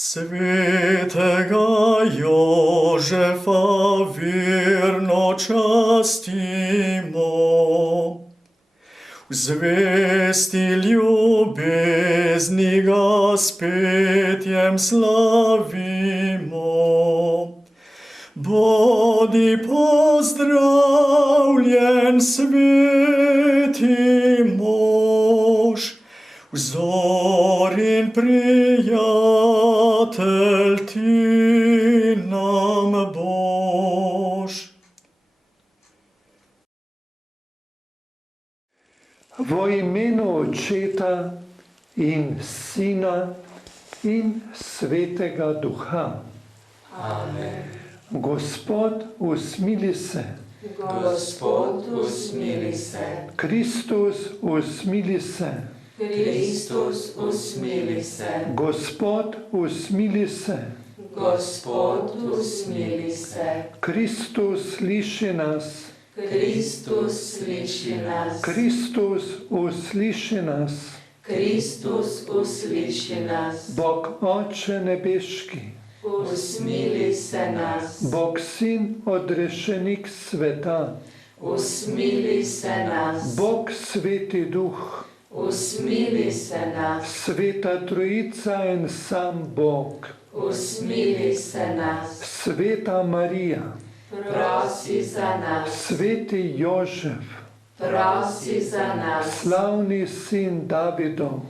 Svetega Jožefa verno častimo, v zvesti ljubezni ga s petjem slavimo. Bodi pozdravljen, sveti mož, vzor in prijatelj ti nam boš. V imenu Očeta in Sina in Svetega Duha. Amen. Gospod, usmili se. Gospod, usmili se. Kristus, usmili se. Kristus, usmili se. Gospod, usmili se. Gospod, usmili se. Kristus, sliši nas. Kristus, sliši nas. Kristus, usliši nas. Kristus, usliši nas. Bog Oče nebeški, Usmili se nas. Bog Sin, odrešenik sveta, Usmili se nas. Bog Sveti Duh, Usmili se nas. Sveta Trojica en sam Bog, Usmili se nas. Sveta Marija, Prosi za nas. Sveti Jožef, Prosi za nas. slavni sin Davidov,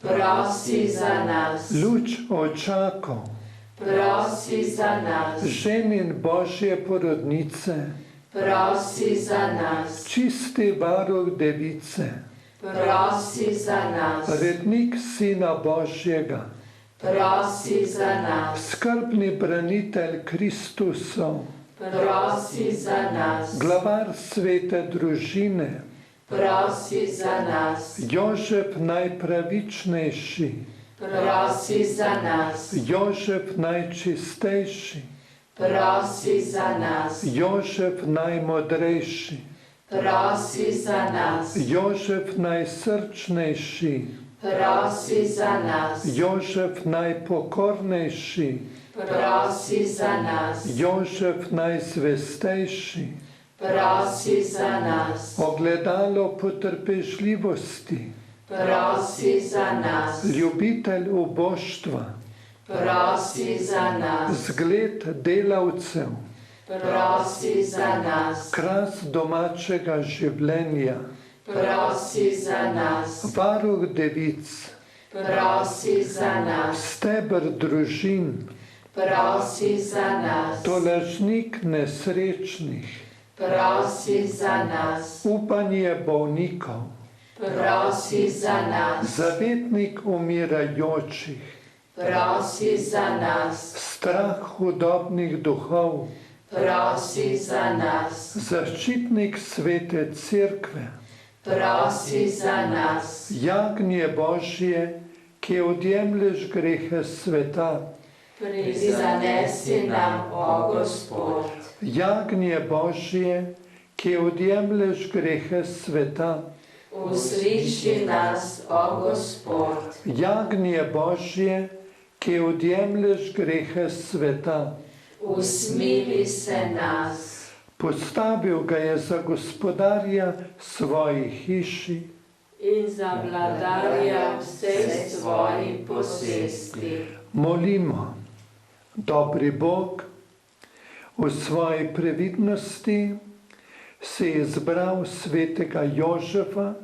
Prosi za nas. luč očakov, Prosi za nas. ženin Božje porodnice, Prosi za nas. čisti varuh device, Prosi za nas. rednik Sina Božjega, Prosi za nas. skrbni branitelj Kristusov, Prosi za nas. glavar svete družine, Prosi za nas. Jožef najpravičnejši, Prosi za nas. Jožef najčistejši, Prosi za nas. Jožef najmodrejši, Prosi za nas. Jožef najsrčnejši, Prosi za nas. Jožef najpokornejši, Prosi za nas. Jožef najzvestejši, Prosi za nas. ogledalo potrpežljivosti, Prosi za nas. ljubitelj uboštva, Prosi za nas. zgled delavcev, Prosi za nas. kras domačega življenja, Prosi za nas. varuh devic, Prosi za nas. steber družin, Prosi za nas. tolažnik nesrečnih, Prosi za nas. upanje bolnikov, Prosi za nas. zavetnik umirajočih, Prosi za nas. strah hudobnih duhov, Prosi za nas. zaščitnik svete cerkve, Prosi za nas. jagnje Božje, ki odjemlješ grehe sveta, Prizanesi nam, o Gospod. jagnje Božje, ki odjemlješ grehe sveta, Usliši nas, o Gospod. jagnje Božje, ki odjemlješ grehe sveta. Usmili se nas. Postavil ga je za gospodarja svoji hiši, In za vladarja vsej svoji posesti. molimo. Dobri Bog, v svoji previdnosti si izbral svetega Jožefa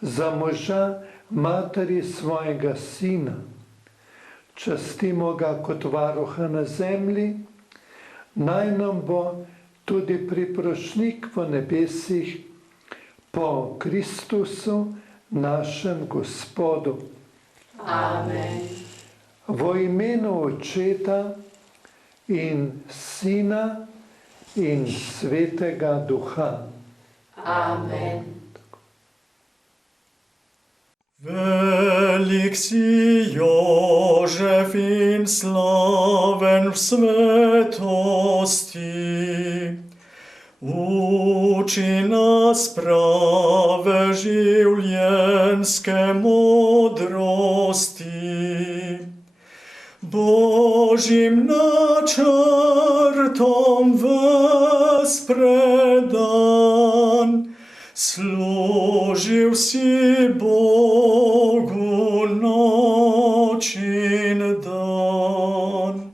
za moža materi svojega sina. Častimo ga kot varuha na zemlji, naj nam bo tudi priprošnik v nebesih po Kristusu, našem Gospodu. Amen. V imenu Očeta in Sina in Svetega Duha. Amen. Velik si Jožef in slaven v svetosti, uči nas prave življenjske modrosti. Bog Božjim načrtom ves predan, služil si Bogu noč in dan.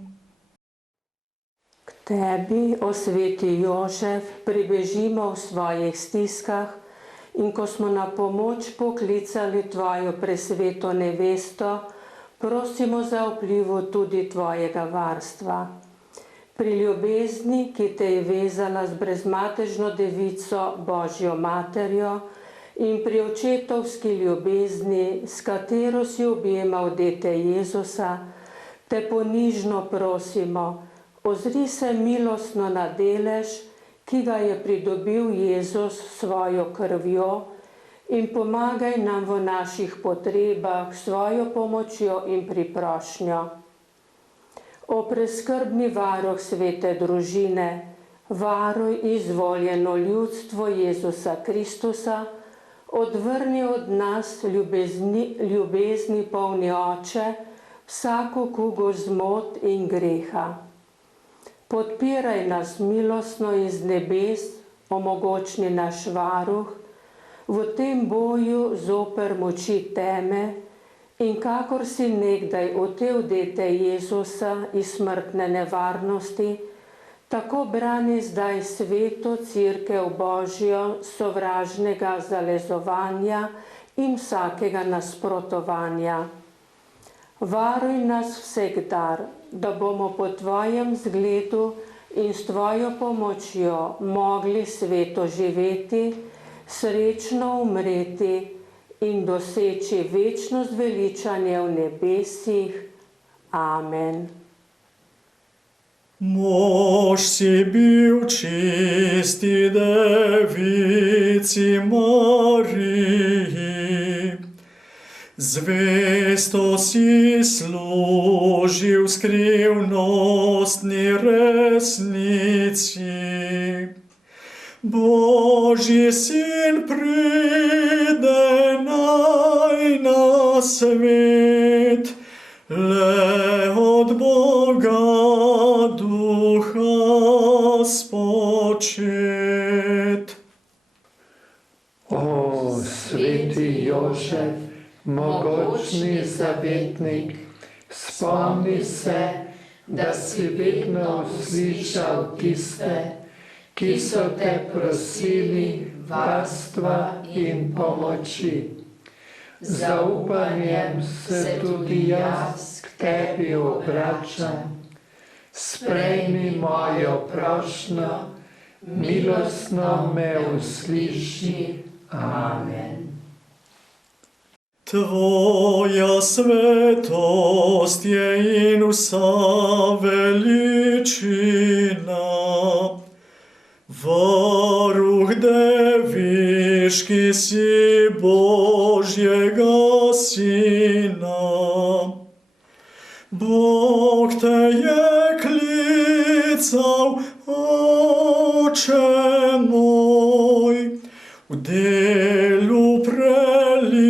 K tebi, o sveti Jožef, pribežimo v svojih stiskah in ko smo na pomoč poklicali tvojo presveto nevesto, prosimo za vplivo tudi tvojega varstva. Pri ljubezni, ki te je vezala z brezmatežno devico Božjo materjo in pri očetovski ljubezni, s katero si objemal dete Jezusa, te ponižno prosimo, ozri se milostno na delež, ki ga je pridobil Jezus s svojo krvjo in pomagaj nam v naših potrebah s svojo pomočjo in priprošnjo. O preskrbni varuh svete družine, varuj izvoljeno ljudstvo Jezusa Kristusa, odvrni od nas ljubezni polni Oče, vsako kugo zmot in greha. Podpiraj nas milostno iz nebes, omogočni naš varuh, v tem boju zoper moči teme in kakor si nekdaj otel dete Jezusa iz smrtne nevarnosti, tako brani zdaj sveto Cerkev Božjo sovražnega zalezovanja in vsakega nasprotovanja. Varuj nas vsakdar, da bomo po tvojem zgledu in s tvojo pomočjo mogli sveto živeti, srečno umreti in doseči večno zveličanje v nebesih. Amen. Mož si bil čisti devici Mariji, zvesto si služil skrivnostni resnici. Božji sin pride naj na svet, le od Boga duha spočet. O sveti Jožef, mogočni zavetnik, spomni se, da si vedno uslišal tiste, ki so te prosili varstva in pomoči. Z zaupanjem se tudi jaz k tebi obračam. Sprejmi mojo prošnjo, milostno me usliši. Amen. Tvoja svetost je in vsa veličina, varuh deviški si Božjega sina. Bog te je klical, Oče moj, v delu prelival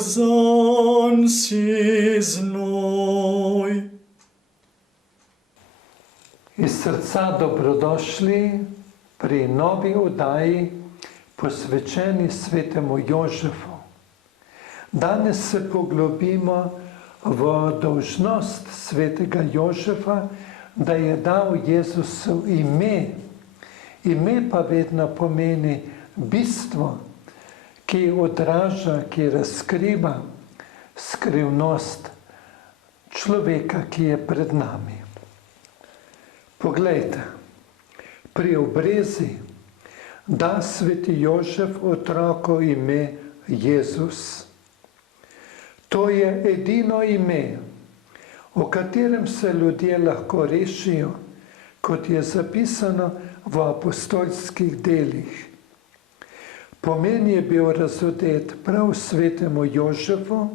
zanj si znoj. Iz srca dobrodošli pri novi oddaji posvečeni svetemu Jožefu. Danes se poglobimo v dolžnost svetega Jožefa, da je dal Jezusu ime. Ime pa vedno pomeni bistvo, ki odraža, ki razkriva skrivnost človeka, ki je pred nami. Poglejte, pri obrezi da sveti Jožef otroku ime Jezus. To je edino ime, o katerem se ljudje lahko rešijo, kot je zapisano v apostolskih delih. Pomen je bil razodet prav svetemu Jožefu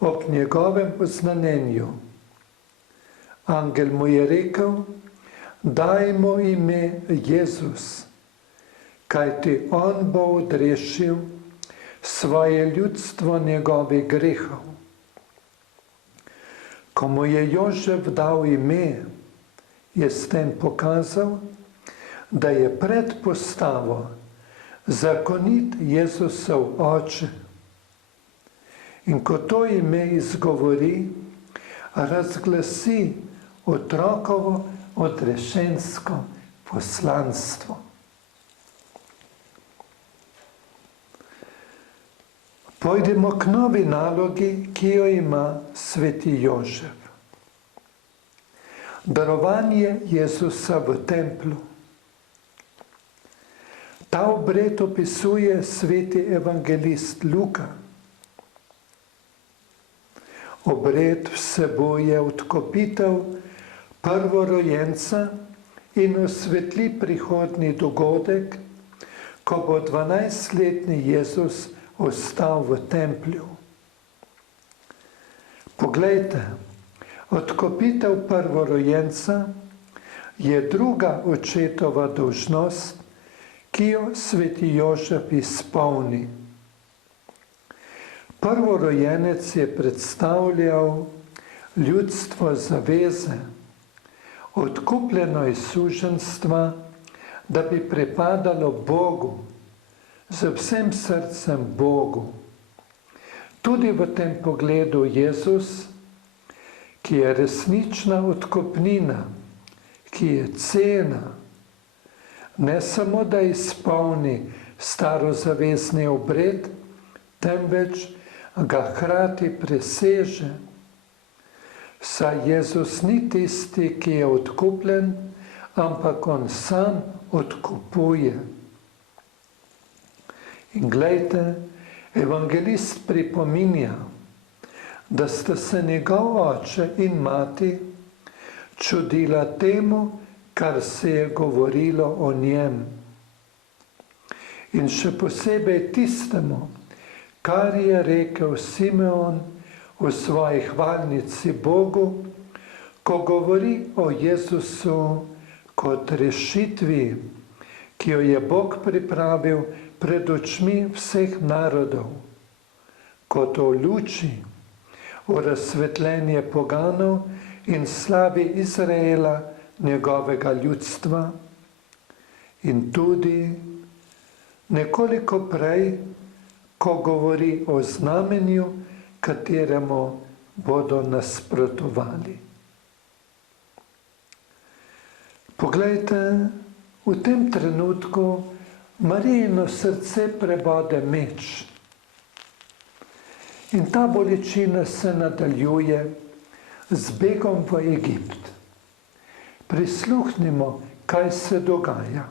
ob njegovem oznanjenju. Angel mu je rekel, daj mu ime Jezus, kajti on bo odrešil svoje ljudstvo njegovih grehov. Ko mu je Jožef dal ime, je s tem pokazal, da je pred postavo zakonit Jezusov oče. In ko to ime izgovori, razglasi otrokovo odrešensko poslanstvo. Pojdimo k novi nalogi, ki jo ima sveti Jožef. Darovanje Jezusa v templju. Ta obred opisuje sveti evangelist Luka. Obred vsebuje odkopitev prvorojenca in osvetli prihodnji dogodek, ko bo 12-letni Jezus ostal v templju. Poglejte, odkopitev prvorojenca je druga očetova dolžnost, ki jo sveti Jožef izpolni. Prvorojenec je predstavljal ljudstvo zaveze, odkupljeno iz suženjstva, da bi pripadalo Bogu, z vsem srcem Bogu. Tudi v tem pogledu Jezus, ki je resnična odkupnina, ki je cena, ne samo da izpolni starozavezni obred, temveč ga hkrati preseže. Saj Jezus ni tisti, ki je odkupljen, ampak on sam odkupuje. In glejte, evangelist pripominja, da sta se njegov oče in mati čudila temu, kar se je govorilo o njem. In še posebej tistemu, kar je rekel Simeon v svoji hvalnici Bogu, ko govori o Jezusu kot rešitvi, ki jo je Bog pripravil pred očmi vseh narodov, kot o luči, o razsvetljenje poganov in slavi Izraela, njegovega ljudstva, in tudi nekoliko prej, ko govori o znamenju, kateremu bodo nasprotovali. Poglejte, v tem trenutku Marijino srce prebode meč. In ta bolečina se nadaljuje z begom v Egipt. Prisluhnimo, kaj se dogaja.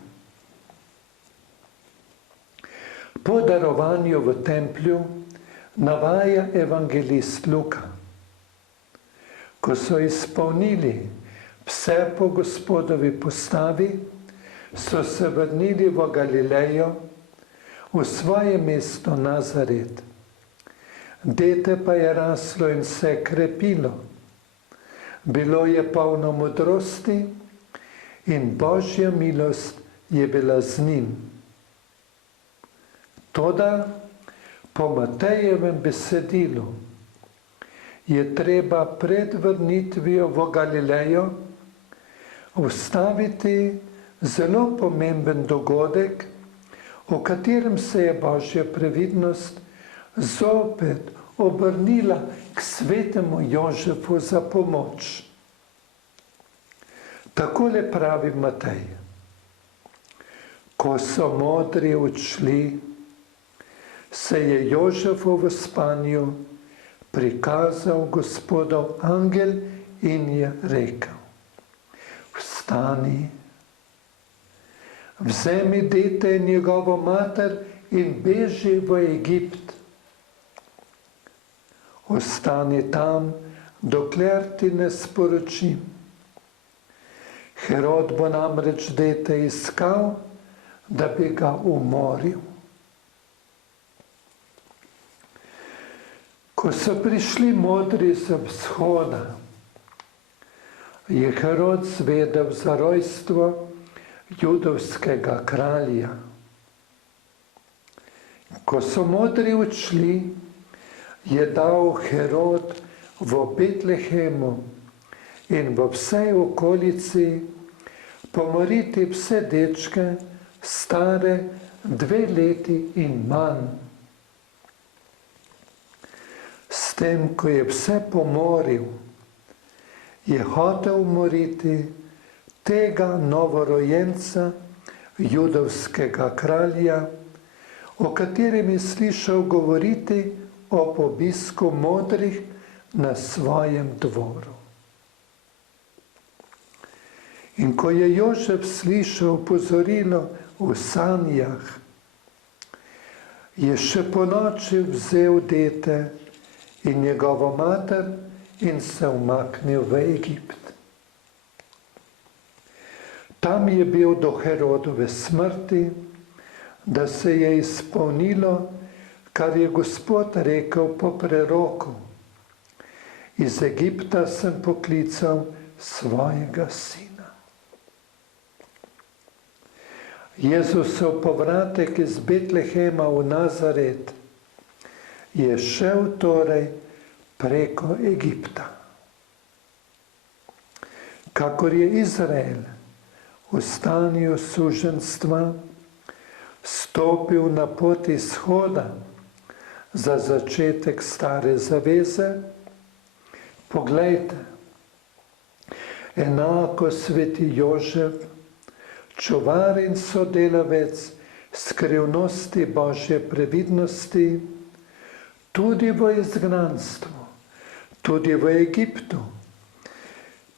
Po darovanju v templju navaja evangelist Luka. Ko so izpolnili vse po Gospodovi postavi, so se vrnili v Galilejo, v svoje mesto Nazaret. Dete pa je raslo in se krepilo. Bilo je polno modrosti in Božja milost je bila z njim. Toda po Matejevem besedilu je treba pred vrnitvijo v Galilejo ustaviti zelo pomemben dogodek, o katerem se je Božja previdnost zopet obrnila k svetemu Jožefu za pomoč. Takole pravi Matej. Ko so modri odšli, se je Jožefu v spanju prikazal Gospodov angel in je rekel: Vstani, vzemi dete in njegovo mater in beži v Egipt. Ostani tam, dokler ti ne sporočim. Herod bo namreč dete iskal, da bi ga umoril. Ko so prišli modri z vzhoda, je Herod zvedel za rojstvo judovskega kralja. Ko so modri odšli, je dal Herod v Betlehemu in v vsej okolici pomoriti vse dečke, stare 2 leti in manj. S tem, ko je vse pomoril, je hotel umoriti tega novorojenca, judovskega kralja, o katerem je slišal govoriti ob obisku modrih na svojem dvoru. In ko je Jožef slišal opozorilo v sanjah, je še ponoči vzel dete in njegovo mater in se umaknil v Egipt. Tam je bil do Herodove smrti, da se je izpolnilo, kar je Gospod rekel po preroku: iz Egipta sem poklical svojega sina. Jezusov povratek iz Betlehema v Nazaret je šel torej preko Egipta. Kakor je Izrael v stanju suženjstva stopil na pot izhoda za začetek stare zaveze, poglejte, enako sveti Jožef, čuvar in sodelavec skrivnosti Božje previdnosti, tudi v izgnanstvu, tudi v Egiptu,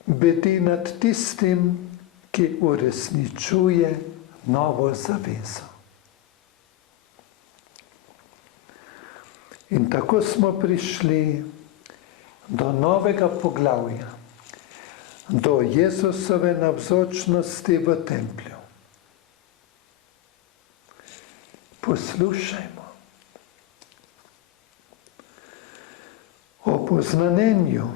bedi nad tistim, ki uresničuje novo zavezo. In tako smo prišli do novega poglavja, do Jezusove navzočnosti v templju. Poslušajmo. Ob oznanenju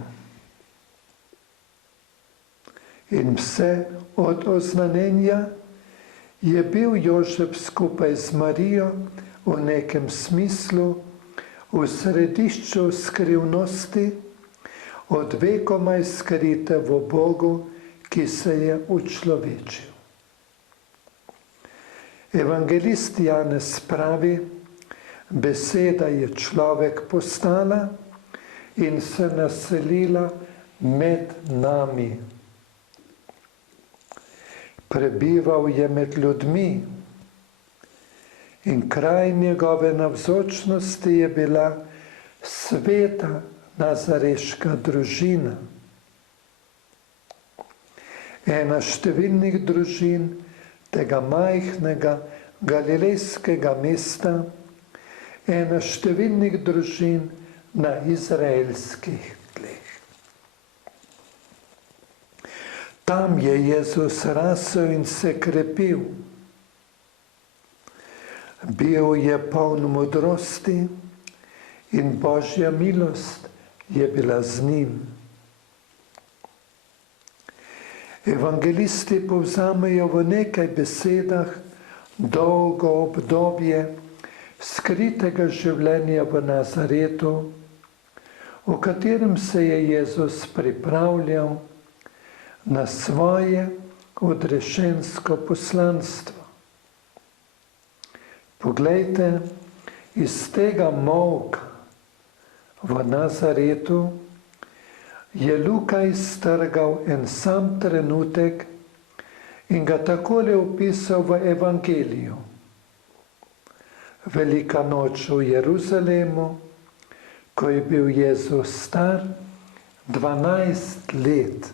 in vse od oznanenja je bil Jožef skupaj z Marijo v nekem smislu v središču skrivnosti, od vekomaj skrite v Bogu, ki se je učlovečil. Evangelist Janez pravi: beseda je človek postala in se naselila med nami. Prebival je med ljudmi in kraj njegove navzočnosti je bila sveta nazareška družina. Ena številnih družin tega majhnega galilejskega mesta, ena številnih družin na izraelskih tleh. Tam je Jezus rasel in se krepil. Bil je poln modrosti in Božja milost je bila z njim. Evangelisti povzamejo v nekaj besedah dolgo obdobje skritega življenja v Nazaretu, v katerem se je Jezus pripravljal na svoje odrešensko poslanstvo. Poglejte, iz tega molka v Nazaretu je Luka iztrgal en sam trenutek in ga takole opisal v Evangeliju. Velika noč v Jeruzalemu, ko je bil Jezus star 12 let.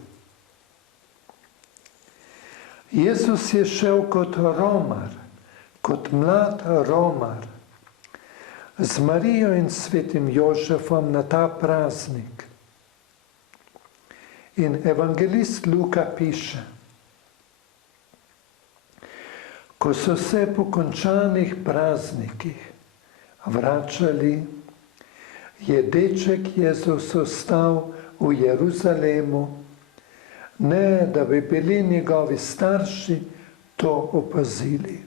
Jezus je šel kot romar, kot mlad romar, z Marijo in svetim Jožefom na ta praznik. In evangelist Luka piše: ko so se po končanih praznikih vračali, je deček Jezus ostal v Jeruzalemu, ne da bi bili njegovi starši to opazili.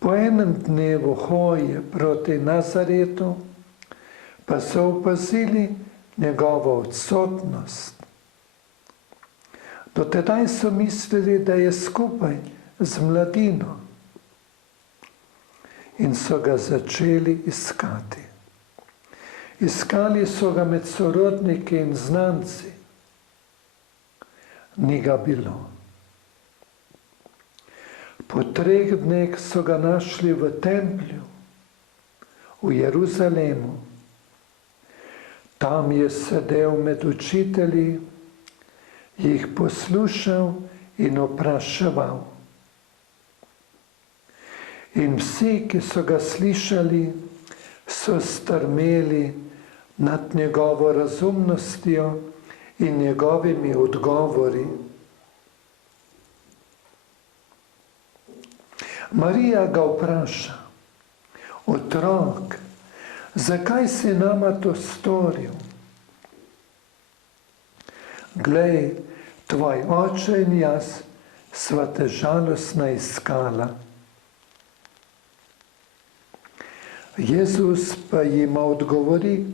Po enem dnevu hoje proti Nazaretu pa so opazili njegovo odsotnost. Do tedaj so mislili, da je skupaj z mladino in so ga začeli iskati. Iskali so ga med sorodniki in znanci. Ni ga bilo. Po 3 dneh so ga našli v templju v Jeruzalemu. Tam je sedel med učitelji, jih poslušal in opraševal. In vsi, ki so ga slišali, so strmeli nad njegovo razumnostjo in njegovimi odgovori. Marija ga vpraša: otrok, zakaj si nama to storil? Glej, tvoj oče in jaz sva te žalostno iskala. Jezus pa jima odgovori: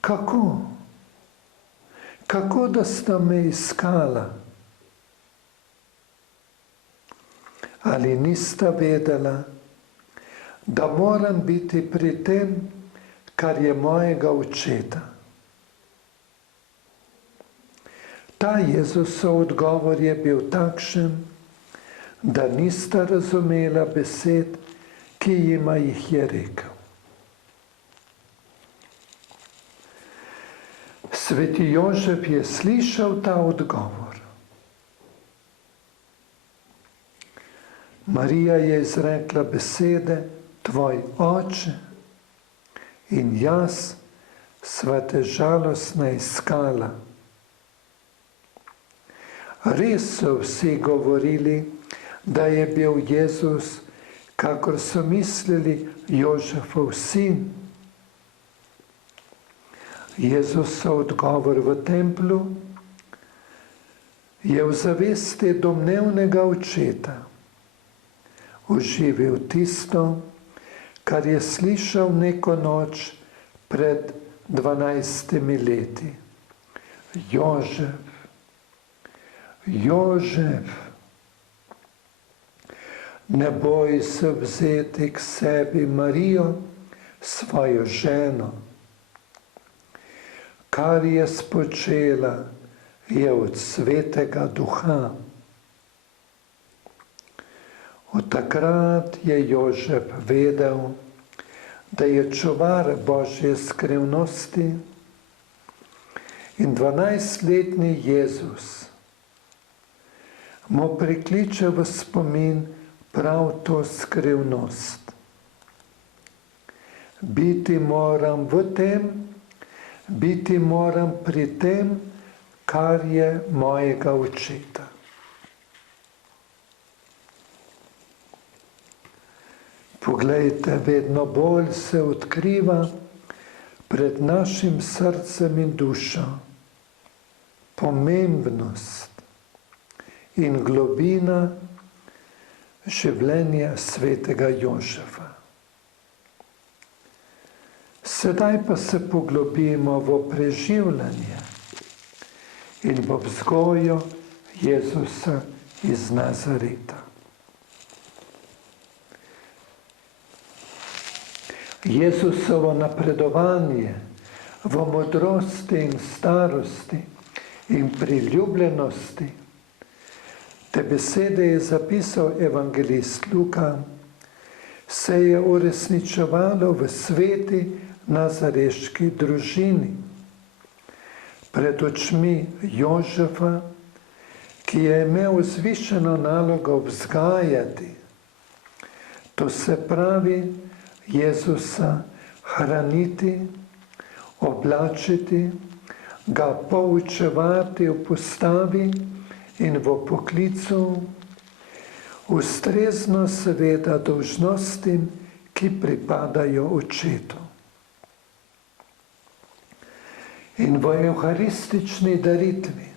kako? Kako da sta me iskala? Ali nista vedela, da moram biti pri tem, kar je mojega očeta? Ta Jezusov odgovor je bil takšen, da nista razumela besed, ki jima jih je rekel. Sveti Jožef je slišal ta odgovor. Marija je izrekla besede: tvoj oče in jaz sva te žalostno iskala. Res so vsi govorili, da je bil Jezus, kakor so mislili, Jožefov sin. Jezusov odgovor v templju je v zavesti domnevnega očeta oživil tisto, kar je slišal neko noč pred 12 leti. Jožef, Jožef, ne boj se vzeti k sebi Marijo, svojo ženo. Kar je spočela, je od Svetega Duha. Od takrat je Jožef vedel, da je čuvar Božje skrivnosti in 12-letni Jezus mu prikliče v spomin prav to skrivnost. Biti moram v tem, biti moram pri tem, kar je mojega očeta. Poglejte, vedno bolj se odkriva pred našim srcem in dušo pomembnost in globina življenja svetega Jožefa. Sedaj pa se poglobimo v preživljanje in v vzgojo Jezusa iz Nazareta. Jezusovo napredovanje v modrosti in starosti in priljubljenosti, te besede je zapisal evangelist Luka, se je uresničevalo v sveti nazareški družini, pred očmi Jožefa, ki je imel vzvišeno nalogo vzgajati, to se pravi Jezusa hraniti, oblačiti, ga poučevati v postavi in v poklicu, ustrezno seveda dolžnostim, ki pripadajo očetu. In v evharistični daritvi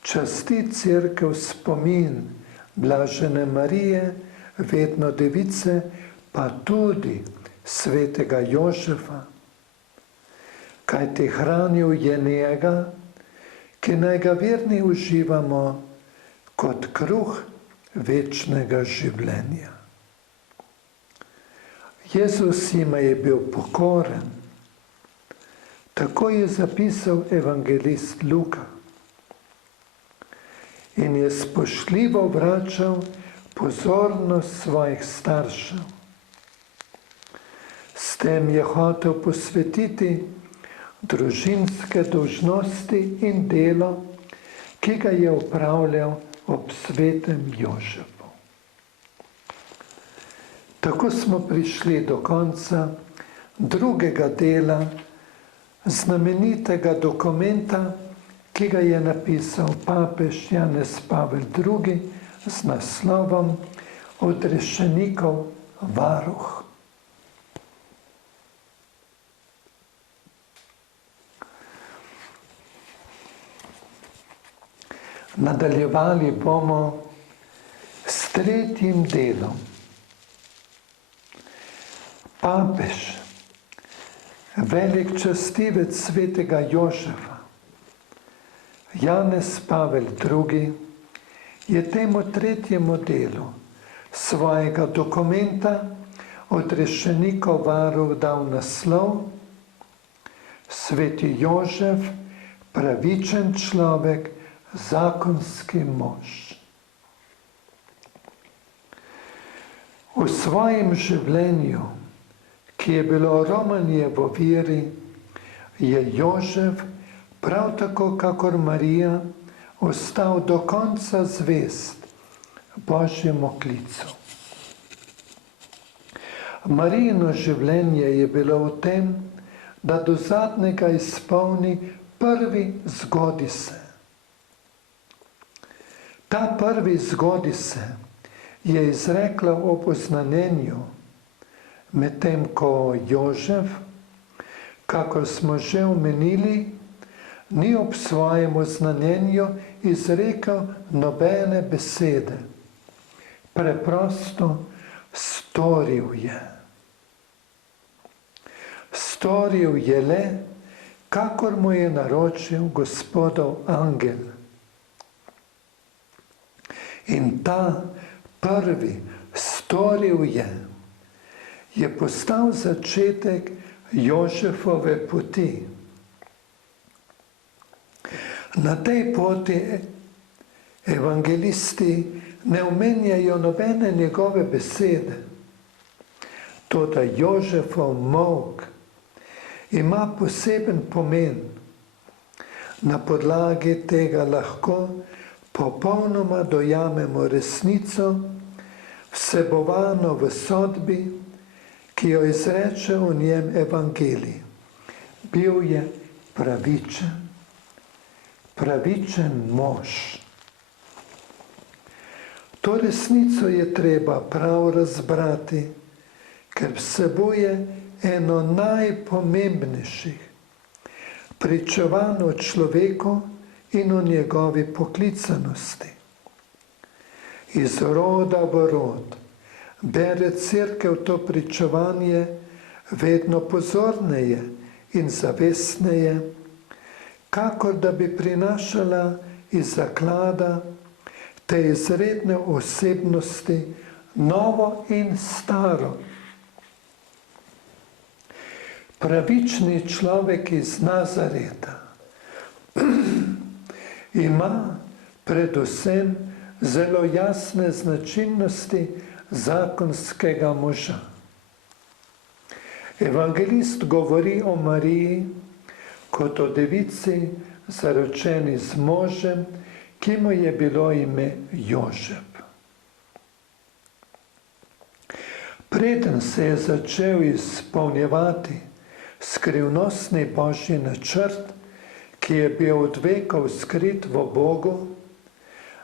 časti Cerkev spomin blažene Marije, vedno device, pa tudi svetega Jožefa, kajti hranil je njega, ki naj ga verni uživamo kot kruh večnega življenja. Jezus jima je bil pokoren, tako je zapisal evangelist Luka, in je spoštljivo vračal pozornost svojih staršev. S tem je hotel posvetiti družinske dolžnosti in delo, ki ga je opravljal ob svetem Jožefu. Tako smo prišli do konca drugega dela znamenitega dokumenta, ki ga je napisal papež Janez Pavel II z naslovom Odrešenikov varuh. Nadaljevali bomo s tretjim delom. Papež, velik častivec svetega Jožefa, Janez Pavel II, je temu tretjemu delu svojega dokumenta Odrešenikov varuh dal naslov Sveti Jožef, pravičen človek, zakonski mož. V svojem življenju, ki je bilo romanje v veri, je Jožef, prav tako kakor Marija, ostal do konca zvest Božjemu klicu. Marijino življenje je bilo v tem, da do zadnjega izpolni prvi zgodi se. Ta prvi zgodi se je izrekla ob oznanjenju, medtem ko Jožef, kakor smo že omenili, ni ob svojem oznanjenju izrekel nobene besede. Preprosto storil je. Storil je le, kakor mu je naročil Gospodov angel. In ta prvi storil je postal začetek Jožefove poti. Na tej poti evangelisti ne omenjajo nobene njegove besede. Toda Jožefov molk ima poseben pomen. Na podlagi tega lahko popolnoma dojamemo resnico, vsebovano v sodbi, ki jo izreče o njem evangelij. Bil je pravičen mož. To resnico je treba prav razbrati, ker vsebuje eno najpomembnejših pričevanj o človeku in o njegovi poklicanosti. Iz roda v rod bere Cerkev to pričevanje vedno pozorneje in zavestneje, kakor da bi prinašala iz zaklada te izredne osebnosti novo in staro. Pravični človek iz Nazareta ima predvsem zelo jasne značilnosti zakonskega moža. Evangelist govori o Mariji kot o devici, zaročeni z možem, ki mu je bilo ime Jožef. Preden se je začel izpolnjevati skrivnostni Božji načrt, ki je bil od vekov skrit v Bogu,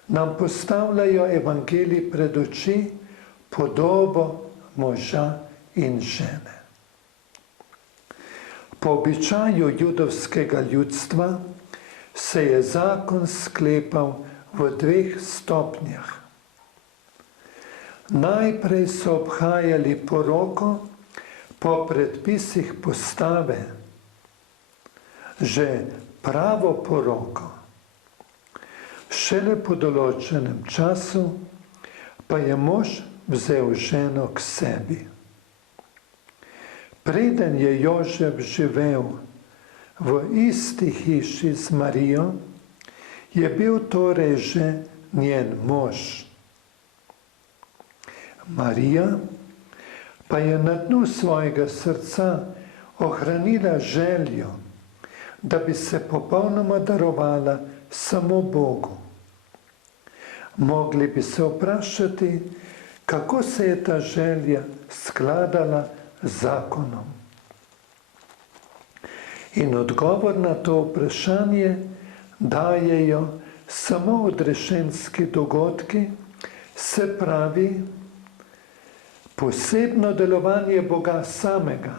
nam postavljajo evangeliji pred oči podobo moža in žene. Po običaju judovskega ljudstva se je zakon sklepal v dveh stopnjah. Najprej so obhajali poroko, po predpisih postave že pravo poroko, šele po določenem času pa je mož vzel ženo k sebi. Preden je Jožef živel v isti hiši z Marijo, je bil torej že njen mož. Marija pa je na dnu svojega srca ohranila željo, da bi se popolnoma darovala samo Bogu. Mogli bi se vprašati, kako se je ta želja skladala z zakonom. In odgovor na to vprašanje dajejo samo odrešenski dogodki, se pravi posebno delovanje Boga samega.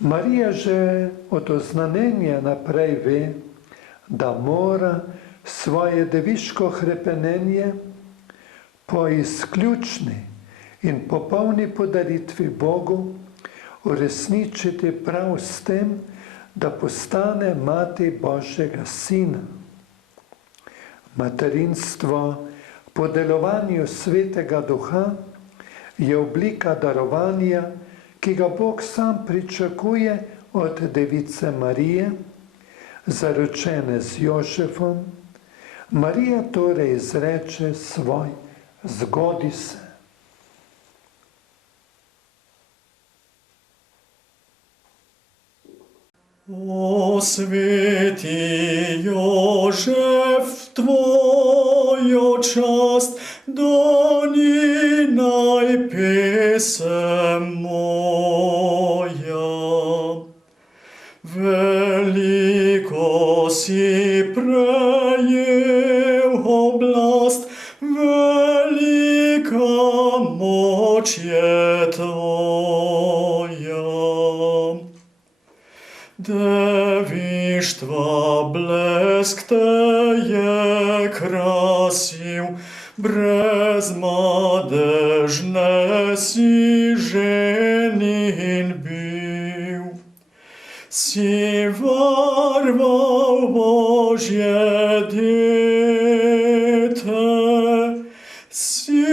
Marija že od oznanjenja naprej ve, da mora svoje deviško hrepenenje po izključni in popolni podaritvi Bogu uresničiti prav s tem, da postane mati Božjega Sina. Materinstvo po delovanju Svetega Duha je oblika darovanja, ki ga Bog sam pričakuje od Device Marije, zaročene z Jožefom. Marija torej izreče svoj zgodi se. O sveti Jožef, tvojo čast doni naj pesem moja. Veliko si prejel oblast, velika moč je tvoja. Devištva blesk te je krasil, brez madežne si ženin bil. Si varoval Božje dete, si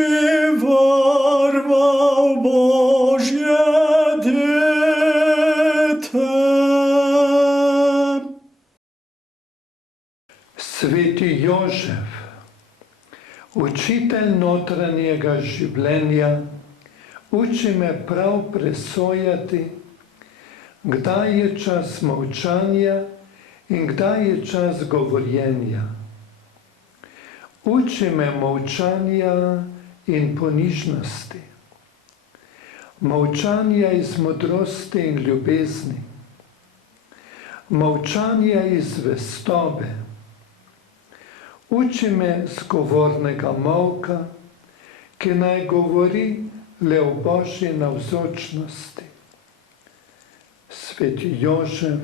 varoval Božje dete. Sveti Jožef, učitelj notranjega življenja, uči me prav presojati, kdaj je čas molčanja in kdaj je čas govorjenja. Uči me molčanja in ponižnosti, molčanja iz modrosti in ljubezni, molčanja iz zvestobe. Uči me zgovornega molka, ki naj govori le o Božji navzočnosti. Sveti Jožef,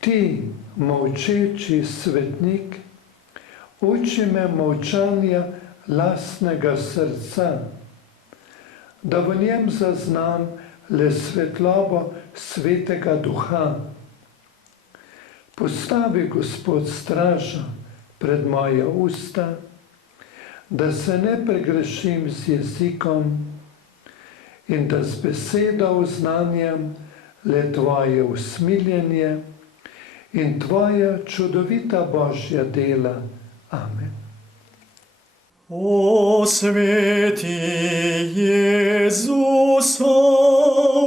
ti, molčeči svetnik, uči me molčanja lastnega srca, da v njem zaznam le svetlobo Svetega Duha. Postavi, Gospod, stražo pred moja usta, da se ne pregrešim z jezikom in da z besedo oznanjam le tvoje usmiljenje in tvoja čudovita Božja dela. Amen. O sveti Jezus,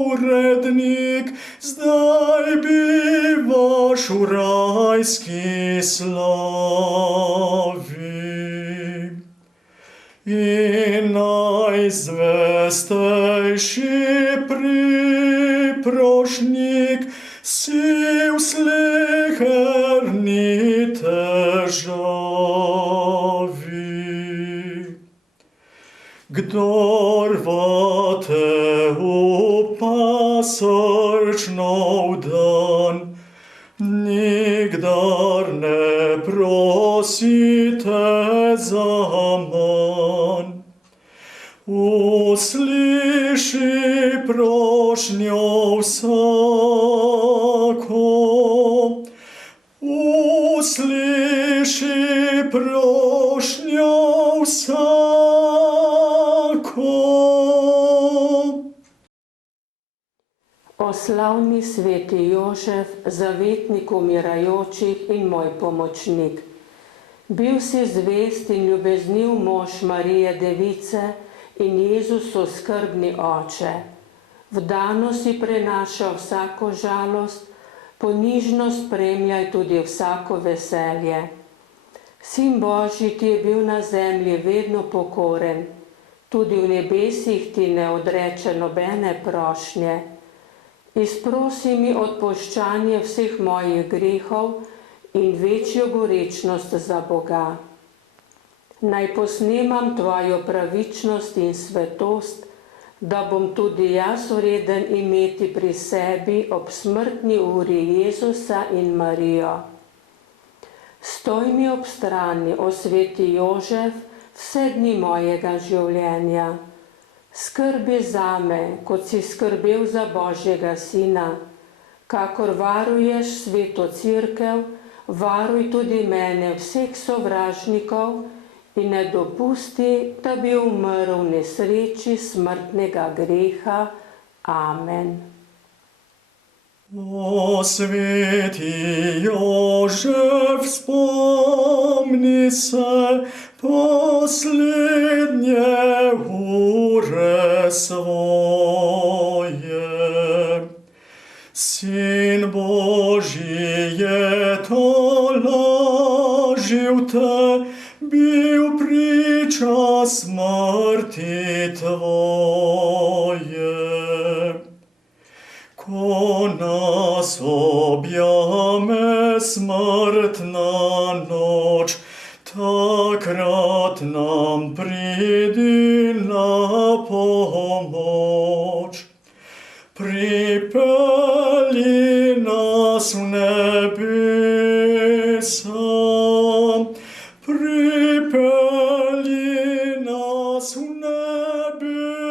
urednik, zdaj bivaš v rajski slavi. In najzvestejši priprošnjik si v sleherni težavi. Kdor vate upa srčno vdan, nikdar ne prosite za manj. Usliši prošnjo vsako, usliši prošnjo vsako. O slavni sveti Jožef, zavetnik umirajočih in moj pomočnik. Bil si zvest in ljubezniv mož Marije Device in Jezusu skrbni oče. Vdano si prenašal vsako žalost, ponižno spremljaj tudi vsako veselje. Sin Božji ti je bil na zemlji vedno pokoren, tudi v nebesih ti ne odreče nobene prošnje. Izprosi mi odpuščanje vseh mojih grehov in večjo gorečnost za Boga. Naj posnemam tvojo pravičnost in svetost, da bom tudi jaz vreden imeti pri sebi ob smrtni uri Jezusa in Marijo. Stoj mi ob strani, o sveti Jožef, vse dni mojega življenja. Skrbi zame, kot si skrbel za Božjega Sina. Kakor varuješ sveto Cerkev, varuj tudi mene vseh sovražnikov in ne dopusti, da bi umrl v nesreči smrtnega greha. Amen. O sveti Jožef, spomni se poslednje ure svoje. Sin Božji je tolažil te, bil priča smrti tvoje. Ko nas objame smrtna noč, takrat nam pridi na pomoč. Pripelji nas v nebesa, pripelji nas v nebesa.